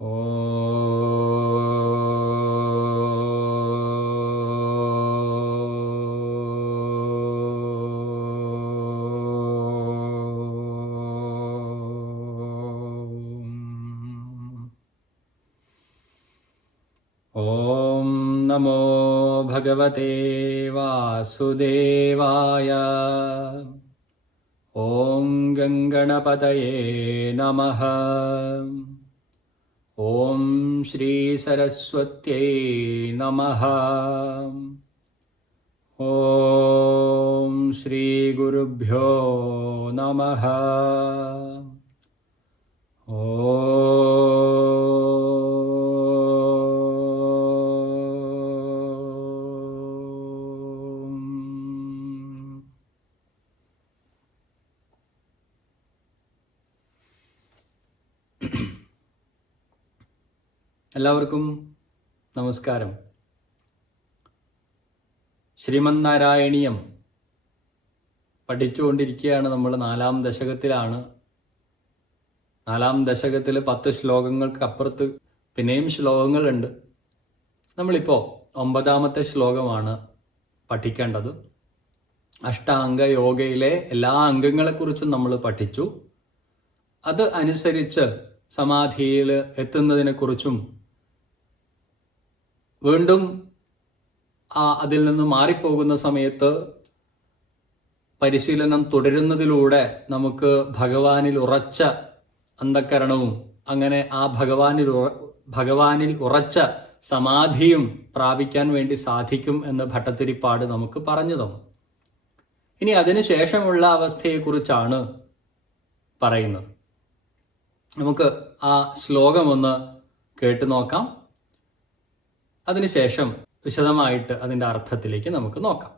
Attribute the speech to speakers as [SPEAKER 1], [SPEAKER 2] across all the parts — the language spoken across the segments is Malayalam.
[SPEAKER 1] ഓ ഓം നമോ ഭഗവതേ വാസുദേവായ ഓം ഗംഗണപതയേ നമഃ ॐ श्रीसरस्वत्यै नमः। ॐ श्रीगुरुभ्यो नमः എല്ലാവർക്കും നമസ്കാരം. ശ്രീമന്നാരായണീയം പഠിച്ചുകൊണ്ടിരിക്കുകയാണ് നമ്മൾ നാലാം ദശകത്തിലാണ്. നാലാം ദശകത്തിൽ പത്ത് ശ്ലോകങ്ങൾക്ക് അപ്പുറത്ത് പിന്നെയും ശ്ലോകങ്ങളുണ്ട്. നമ്മളിപ്പോൾ ഒമ്പതാമത്തെ ശ്ലോകമാണ് പഠിക്കേണ്ടത്. അഷ്ടാംഗ യോഗയിലെ എല്ലാ അംഗങ്ങളെക്കുറിച്ചും നമ്മൾ പഠിച്ചു. അത് അനുസരിച്ച് സമാധിയിൽ എത്തുന്നതിനെക്കുറിച്ചും വീണ്ടും ആ അതിൽ നിന്ന് മാറിപ്പോകുന്ന സമയത്ത് പരിശീലനം തുടരുന്നതിലൂടെ നമുക്ക് ഭഗവാനിൽ ഉറച്ച അന്ധക്കരണവും അങ്ങനെ ആ ഭഗവാനിൽ ഭഗവാനിൽ ഉറച്ച സമാധിയും പ്രാപിക്കാൻ വേണ്ടി സാധിക്കും എന്ന് ഭട്ടത്തിരിപ്പാട് നമുക്ക് പറഞ്ഞു തന്നു. ഇനി അതിനുശേഷമുള്ള അവസ്ഥയെക്കുറിച്ചാണ് പറയുന്നത്. നമുക്ക് ആ ശ്ലോകം ഒന്ന് കേട്ടു നോക്കാം. അതിനുശേഷം വിശദമായിട്ട് അതിന്റെ അർത്ഥത്തിലേക്ക് നമുക്ക് നോക്കാം.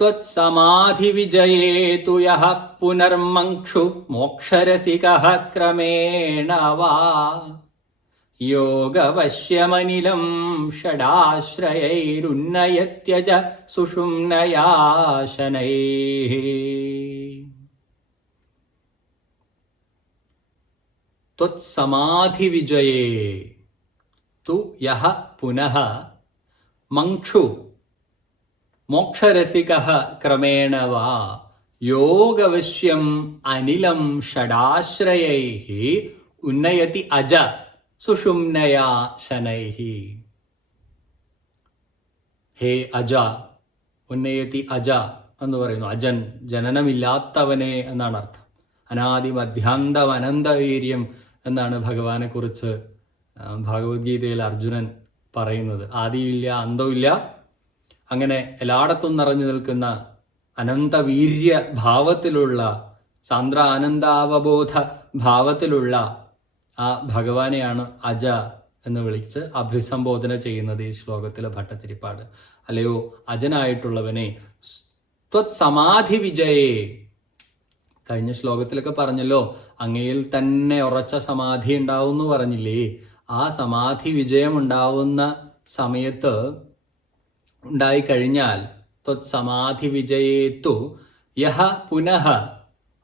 [SPEAKER 1] ത്വത്സമാധിവിജയേതു യഹ പുനർമക്ഷു മോക്ഷരസികഃ ക്രമേണ വാ. യോഗവശ്യമനിലം ഷഡാശ്രയൈരുന്നയത്യജ സുഷുമ്നയാശനൈ. ത്വത്സമാധി വിജയേ തു യഹ പുനഃ മങ്ക്ഷു മോക്ഷരസിക ക്രമേണ വാ യോഗവശ്യം അനിലം ഷടാശ്രയൈ ഉന്നയതി അജ സുഷുമ്നയാ ശനൈ. ഹേ അജ ഉന്നയതി അജ എന്ന് പറയുന്നു. അജൻ ജനനമില്ലാത്തവനെ എന്നാണ് അർത്ഥം അനാദിമധ്യാന്തം അനന്തവീര്യം എന്നാണ് ഭഗവാനെ കുറിച്ച് ഭഗവത്ഗീതയിൽ അർജുനൻ പറയുന്നത്. ആദിയില്ല അന്തമില്ല അങ്ങനെ എല്ലായിടത്തും നിറഞ്ഞു നിൽക്കുന്ന അനന്തവീര്യ ഭാവത്തിലുള്ള സാന്ദ്ര ആനന്ദാവബോധ ഭാവത്തിലുള്ള ആ ഭഗവാനെയാണ് അജ എന്ന് വിളിച്ച് അഭിസംബോധന ചെയ്യുന്നത് ഈ ശ്ലോകത്തിലെ ഭട്ടത്തിരിപ്പാട് അല്ലയോ അജനായിട്ടുള്ളവനെ ത്വത് സമാധി വിജയേ കഴിഞ്ഞ ശ്ലോകത്തിലൊക്കെ പറഞ്ഞല്ലോ അങ്ങയിൽ തന്നെ ഉറച്ച സമാധി ഉണ്ടാവും എന്ന് പറഞ്ഞില്ലേ? ആ സമാധി വിജയം ഉണ്ടാവുന്ന സമയത്ത് ഉണ്ടായിക്കഴിഞ്ഞാൽ ത്വത് സമാധി വിജയേത്തു. യഹ പുനഃ.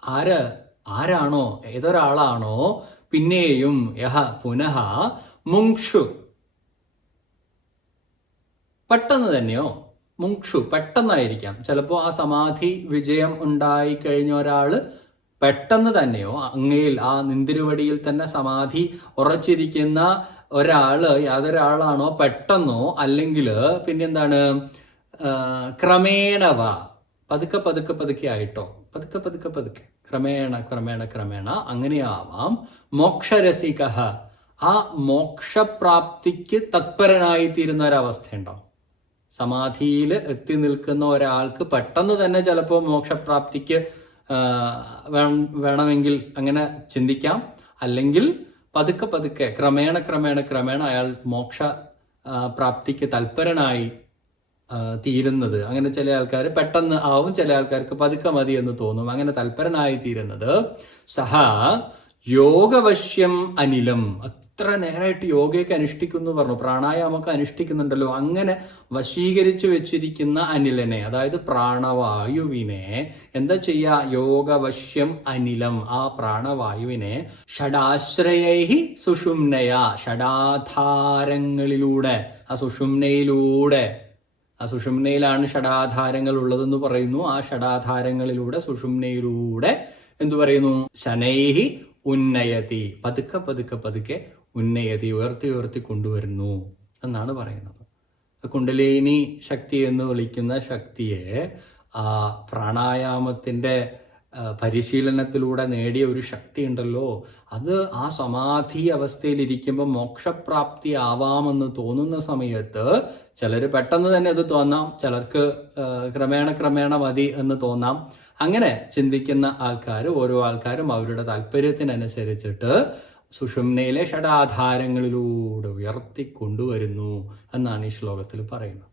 [SPEAKER 1] ആര്? ആരാണോ? ഏതൊരാളാണോ? പിന്നെയും യഹ പുനഃ. മുങ്ഷു. പെട്ടെന്ന് തന്നെയോ? മുങ്ഷു പെട്ടെന്നായിരിക്കാം. ചിലപ്പോൾ ആ സമാധി വിജയം ഉണ്ടായി കഴിഞ്ഞ ഒരാൾ പെട്ടെന്ന് തന്നെയോ അങ്ങയിൽ ആ നിന്തിരുവടിയിൽ തന്നെ സമാധി ഉറച്ചിരിക്കുന്ന ഒരാൾ യാതൊരാളാണോ പെട്ടെന്നോ അല്ലെങ്കിൽ പിന്നെന്താണ് ക്രമേണവ പതുക്കെ പതുക്കെ പതുക്കെ ആയിട്ടോ? പതുക്കെ പതുക്കെ പതുക്കെ. ക്രമേണ ക്രമേണ ക്രമേണ അങ്ങനെയാവാം. മോക്ഷരസിക ആ മോക്ഷപ്രാപ്തിക്ക് തത്പരനായി തീരുന്ന ഒരവസ്ഥ ഉണ്ടാവും സമാധിയിൽ എത്തി നിൽക്കുന്ന ഒരാൾക്ക് പെട്ടെന്ന് തന്നെ ചിലപ്പോൾ മോക്ഷപ്രാപ്തിക്ക് വേണമെങ്കിൽ അങ്ങനെ ചിന്തിക്കാം. അല്ലെങ്കിൽ പതുക്കെ പതുക്കെ ക്രമേണ ക്രമേണ ക്രമേണ അയാൾ മോക്ഷ പ്രാപ്തിക്ക് തൽപരനായി തീരുന്നത്. അങ്ങനെ ചില ആൾക്കാർ പെട്ടെന്ന് ആവും ചില ആൾക്കാർക്ക് പതുക്കെ മതി എന്ന് തോന്നും. അങ്ങനെ തൽപരനായി തീരുന്നത് സഹ യോഗവശ്യം അനിലം. ഇത്ര നേരമായിട്ട് യോഗയൊക്കെ അനുഷ്ഠിക്കുന്നു പറഞ്ഞു. പ്രാണായാമൊക്കെ അനുഷ്ഠിക്കുന്നുണ്ടല്ലോ. അങ്ങനെ വശീകരിച്ചു വെച്ചിരിക്കുന്ന അനിലനെ അതായത് പ്രാണവായുവിനെ എന്താ ചെയ്യുക യോഗവശ്യം അനിലം. ആ പ്രാണവായുവിനെ ഷഡാശ്രയൈഹി സുഷുമ്നയ ഷഡാധാരങ്ങളിലൂടെ ആ സുഷുമ്നയിലൂടെ ആ സുഷുമ്നയിലാണ് ഷഡാധാരങ്ങൾ ഉള്ളതെന്ന് പറയുന്നു. ആ ഷഡാധാരങ്ങളിലൂടെ സുഷുമ്നയിലൂടെ എന്തു പറയുന്നു? ശനൈഹി ഉന്നയതി. പതുക്കെ പതുക്കെ പതുക്കെ ഉന്നയതി ഉയർത്തി ഉയർത്തി കൊണ്ടുവരുന്നു എന്നാണ് പറയുന്നത്. കുണ്ടലിനി ശക്തി എന്ന് വിളിക്കുന്ന ശക്തിയെ ആ പ്രാണായാമത്തിന്റെ പരിശീലനത്തിലൂടെ നേടിയ ഒരു ശക്തി ഉണ്ടല്ലോ അത് ആ സമാധി അവസ്ഥയിൽ ഇരിക്കുമ്പോൾ മോക്ഷപ്രാപ്തി ആവാമെന്ന് തോന്നുന്ന സമയത്ത് ചിലർ പെട്ടെന്ന് തന്നെ അത് തോന്നാം. ചിലർക്ക് ക്രമേണ ക്രമേണ മതി എന്ന് തോന്നാം. അങ്ങനെ ചിന്തിക്കുന്ന ആൾക്കാർ ഓരോ ആൾക്കാരും അവരുടെ താല്പര്യത്തിനനുസരിച്ചിട്ട് സുഷുമ്നയിലെ ഷഡാധാരങ്ങളിലൂടെ ഉയർത്തിക്കൊണ്ടുവരുന്നു എന്നാണ് ഈ ശ്ലോകത്തിൽ പറയുന്നത്.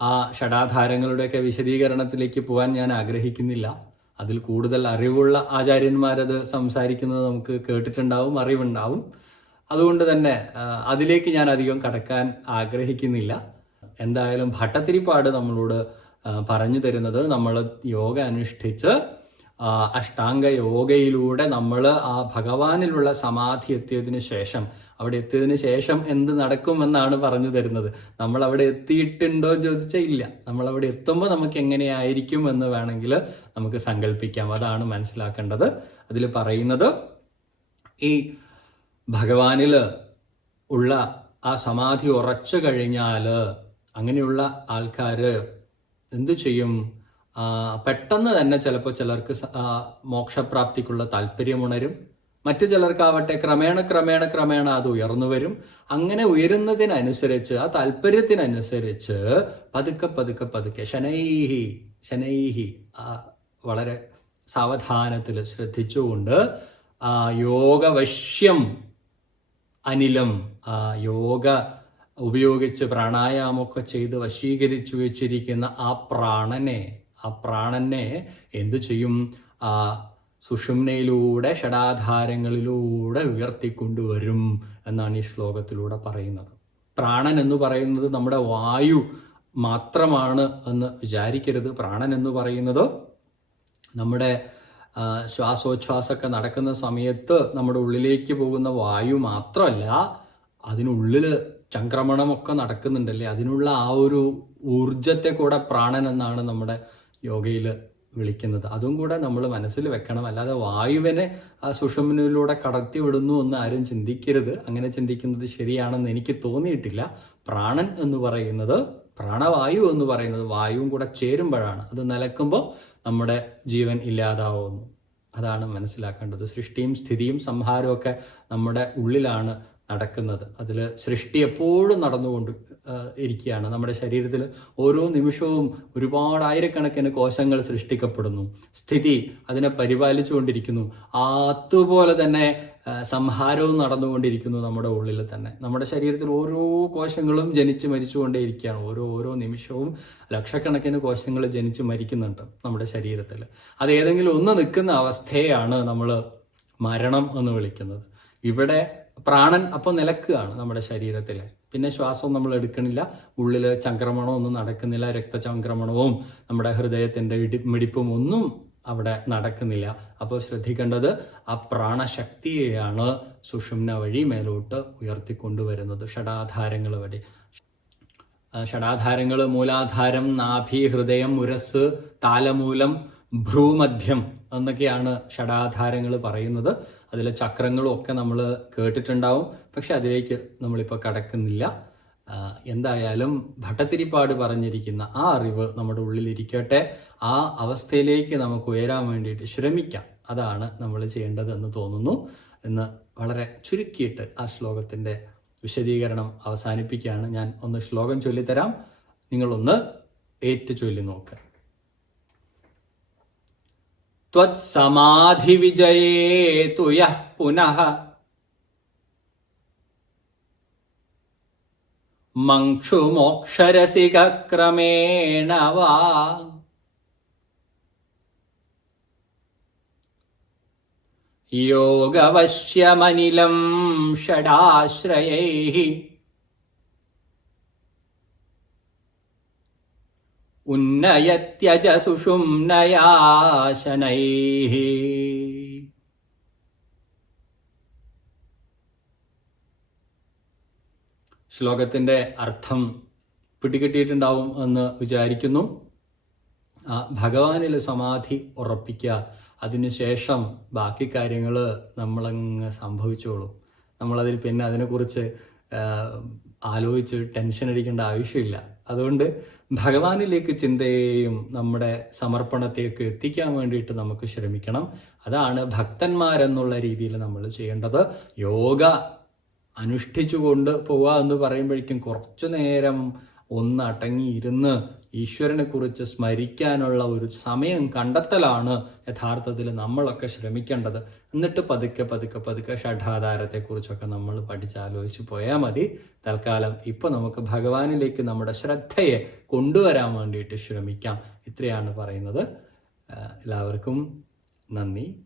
[SPEAKER 1] ആ ഷഡാധാരങ്ങളുടെയൊക്കെ വിശദീകരണത്തിലേക്ക് പോകാൻ ഞാൻ ആഗ്രഹിക്കുന്നില്ല. അതിൽ കൂടുതൽ അറിവുള്ള ആചാര്യന്മാരത് സംസാരിക്കുന്നത് നമുക്ക് കേട്ടിട്ടുണ്ടാവും അറിവുണ്ടാവും. അതുകൊണ്ട് തന്നെ അതിലേക്ക് ഞാൻ അധികം കടക്കാൻ ആഗ്രഹിക്കുന്നില്ല. എന്തായാലും ഭട്ടത്തിരിപ്പാട് നമ്മളോട് പറഞ്ഞു തരുന്നത് നമ്മൾ യോഗ അനുഷ്ഠിച്ച് അഷ്ടാംഗ യോഗയിലൂടെ നമ്മൾ ആ ഭഗവാനിലുള്ള സമാധി എത്തിയതിന് ശേഷം അവിടെ എത്തിയതിന് ശേഷം എന്ത് നടക്കുമെന്നാണ് പറഞ്ഞു തരുന്നത്. നമ്മൾ അവിടെ എത്തിയിട്ടുണ്ടോ ചോദിച്ചാൽ ഇല്ല. നമ്മൾ അവിടെ എത്തുമ്പോൾ നമുക്ക് എങ്ങനെയായിരിക്കും എന്ന് വേണമെങ്കിൽ നമുക്ക് സങ്കല്പിക്കാം അതാണ് മനസ്സിലാക്കേണ്ടത്. അതിൽ പറയുന്നത് ഈ ഭഗവാനിൽ ഉള്ള ആ സമാധി ഉറച്ചു കഴിഞ്ഞാൽ അങ്ങനെയുള്ള ആൾക്കാർ എന്തു ചെയ്യും? പെട്ടെന്ന് തന്നെ ചിലപ്പോൾ ചിലർക്ക് മോക്ഷപ്രാപ്തിക്കുള്ള താല്പര്യം മോക്ഷപ്രാപ്തിക്കുള്ള താല്പര്യമുണരും മറ്റു ചിലർക്കാവട്ടെ ക്രമേണ ക്രമേണ ക്രമേണ അത് ഉയർന്നു വരും. അങ്ങനെ ഉയരുന്നതിനനുസരിച്ച് ആ താല്പര്യത്തിനനുസരിച്ച് പതുക്കെ പതുക്കെ പതുക്കെ ശനൈഹി ശനൈഹി വളരെ സാവധാനത്തിൽ ശ്രദ്ധിച്ചുകൊണ്ട് യോഗവശ്യം അനിലം യോഗ ഉപയോഗിച്ച് പ്രാണായാമൊക്കെ ചെയ്ത് വശീകരിച്ചു വെച്ചിരിക്കുന്ന ആ പ്രാണനെ ആ പ്രാണനെ എന്തു ചെയ്യും? ആ സുഷുമ്നയിലൂടെ ഷടാധാരങ്ങളിലൂടെ ഉയർത്തിക്കൊണ്ടുവരും എന്നാണ് ഈ ശ്ലോകത്തിലൂടെ പറയുന്നത്. പ്രാണൻ എന്ന് പറയുന്നത് നമ്മുടെ വായു മാത്രമാണ് എന്ന് വിചാരിക്കരുത്. പ്രാണൻ എന്ന് പറയുന്നത് നമ്മുടെ ശ്വാസോച്ഛ്വാസമൊക്കെ നടക്കുന്ന സമയത്ത് നമ്മുടെ ഉള്ളിലേക്ക് പോകുന്ന വായു മാത്രമല്ല അതിനുള്ളിൽ ചംക്രമണമൊക്കെ നടക്കുന്നുണ്ടല്ലേ? അതിനുള്ള ആ ഒരു ഊർജത്തെ കൂടെ പ്രാണൻ എന്നാണ് നമ്മുടെ യോഗയിൽ വിളിക്കുന്നത്. അതും കൂടെ നമ്മൾ മനസ്സിൽ വെക്കണം. അല്ലാതെ വായുവിനെ ആ സുഷുമ്നിലൂടെ കടത്തിവിടുന്നു എന്ന് ആരും ചിന്തിക്കരുത്. അങ്ങനെ ചിന്തിക്കുന്നത് ശരിയാണെന്ന് എനിക്ക് തോന്നിയിട്ടില്ല. പ്രാണൻ എന്ന് പറയുന്നത് പ്രാണവായു എന്ന് പറയുന്നത് വായുവും കൂടെ ചേരുമ്പോഴാണ്. അത് നിലക്കുമ്പോൾ നമ്മുടെ ജീവൻ ഇല്ലാതാവുന്നു. അതാണ് മനസ്സിലാക്കേണ്ടത്. സൃഷ്ടിയും സ്ഥിതിയും സംഹാരവും ഒക്കെ നമ്മുടെ ഉള്ളിലാണ് നടക്കുന്നത്. അതിൽ സൃഷ്ടി എപ്പോഴും നടന്നുകൊണ്ട് ഇരിക്കുകയാണ്. നമ്മുടെ ശരീരത്തിൽ ഓരോ നിമിഷവും ഒരുപാട് ആയിരക്കണക്കിന് കോശങ്ങൾ സൃഷ്ടിക്കപ്പെടുന്നു. സ്ഥിതി അതിനെ പരിപാലിച്ചുകൊണ്ടിരിക്കുന്നു. അതുപോലെ തന്നെ സംഹാരവും നടന്നുകൊണ്ടിരിക്കുന്നു നമ്മുടെ ഉള്ളിൽ തന്നെ. നമ്മുടെ ശരീരത്തിൽ ഓരോ കോശങ്ങളും ജനിച്ച് മരിച്ചുകൊണ്ടേയിരിക്കുകയാണ്. ഓരോ ഓരോ നിമിഷവും ലക്ഷക്കണക്കിന് കോശങ്ങൾ ജനിച്ച് മരിക്കുന്നുണ്ട് നമ്മുടെ ശരീരത്തിൽ അത് ഏതെങ്കിലും ഒന്ന് നിൽക്കുന്ന അവസ്ഥയാണ് നമ്മൾ മരണം എന്ന് വിളിക്കുന്നത്. ഇവിടെ പ്രാണൻ അപ്പോൾ നിലക്കുകയാണ് നമ്മുടെ ശരീരത്തിൽ പിന്നെ ശ്വാസവും നമ്മൾ എടുക്കണില്ല. ഉള്ളിൽ ചംക്രമണവും ഒന്നും നടക്കുന്നില്ല. രക്തചംക്രമണവും നമ്മുടെ ഹൃദയത്തിന്റെ ഇടി മിടിപ്പും ഒന്നും അവിടെ നടക്കുന്നില്ല. അപ്പോൾ ശ്രദ്ധിക്കേണ്ടത് ആ പ്രാണശക്തിയെയാണ് സുഷുമ്ന വഴി മേലോട്ട് ഉയർത്തിക്കൊണ്ടുവരുന്നത്. ഷടാധാരങ്ങൾ വഴി. ഷടാധാരങ്ങൾ മൂലാധാരം നാഭി ഹൃദയം ഉരസ് താലമൂലം ഭ്രൂമധ്യം എന്നൊക്കെയാണ് ഷടാധാരങ്ങൾ പറയുന്നത്. അതിലെ ചക്രങ്ങളും ഒക്കെ നമ്മൾ കേട്ടിട്ടുണ്ടാവും. പക്ഷെ അതിലേക്ക് നമ്മളിപ്പോൾ കടക്കുന്നില്ല. എന്തായാലും ഭട്ടത്തിരിപ്പാട് പറഞ്ഞിരിക്കുന്ന ആ അറിവ് നമ്മുടെ ഉള്ളിലിരിക്കട്ടെ. ആ അവസ്ഥയിലേക്ക് നമുക്ക് ഉയരാൻ വേണ്ടിയിട്ട് ശ്രമിക്കാം. അതാണ് നമ്മൾ ചെയ്യേണ്ടതെന്ന് തോന്നുന്നു. എന്ന് വളരെ ചുരുക്കിയിട്ട് ആ ശ്ലോകത്തിന്റെ വിശദീകരണം അവസാനിപ്പിക്കുകയാണ്. ഞാൻ ഒന്ന് ശ്ലോകം ചൊല്ലിത്തരാം. നിങ്ങളൊന്ന് ഏറ്റു ചൊല്ലി നോക്കുക त्वत्समाधिविजये तु यः पुनः। मङ्क्षुमोक्षरसिकक्रमेण वा। योगवश्यमनिलम् षडाश्रयैः। ഉന്നയത്യജ സുഷുംനയാശനൈ ശ്ലോകത്തിന്റെ അർത്ഥം പിടികിട്ടിയിട്ടുണ്ടാവും എന്ന് വിചാരിക്കുന്നു. ഭഗവാനിൽ സമാധി ഉറപ്പിക്കുക അതിനുശേഷം ബാക്കി കാര്യങ്ങൾ നമ്മളങ്ങ് സംഭവിച്ചോളും. നമ്മളതിൽ പിന്നെ അതിനെക്കുറിച്ച് ആലോചിച്ച് ടെൻഷൻ അടിക്കേണ്ട ആവശ്യമില്ല. അതുകൊണ്ട് ഭഗവാനിലേക്ക് ചിന്തയെയും നമ്മുടെ സമർപ്പണത്തേക്ക് എത്തിക്കാൻ വേണ്ടിയിട്ട് നമുക്ക് ശ്രമിക്കണം. അതാണ് ഭക്തന്മാരെന്നുള്ള രീതിയിൽ നമ്മൾ ചെയ്യേണ്ടത്. യോഗ അനുഷ്ഠിച്ചുകൊണ്ട് പോവുക എന്ന് പറയുമ്പോഴേക്കും കുറച്ചു നേരം ഒന്ന് അടങ്ങിയിരുന്ന് ഈശ്വരനെ കുറിച്ച് സ്മരിക്കാനുള്ള ഒരു സമയം കണ്ടെത്തലാണ് യഥാർത്ഥത്തിൽ നമ്മളൊക്കെ ശ്രമിക്കേണ്ടത്. എന്നിട്ട് പതുക്കെ പതുക്കെ പതുക്കെ ഷഠാധാരത്തെക്കുറിച്ചൊക്കെ നമ്മൾ പഠിച്ചാലോചിച്ച് പോയാൽ മതി. തൽക്കാലം ഇപ്പോൾ നമുക്ക് ഭഗവാനിലേക്ക് നമ്മുടെ ശ്രദ്ധയെ കൊണ്ടുവരാൻ വേണ്ടിയിട്ട് ശ്രമിക്കാം. ഇത്രയാണ് പറയുന്നത്. എല്ലാവർക്കും നന്ദി.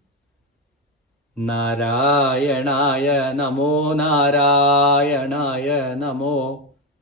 [SPEAKER 1] നാരായണായ നമോ നാരായണായ നമോ.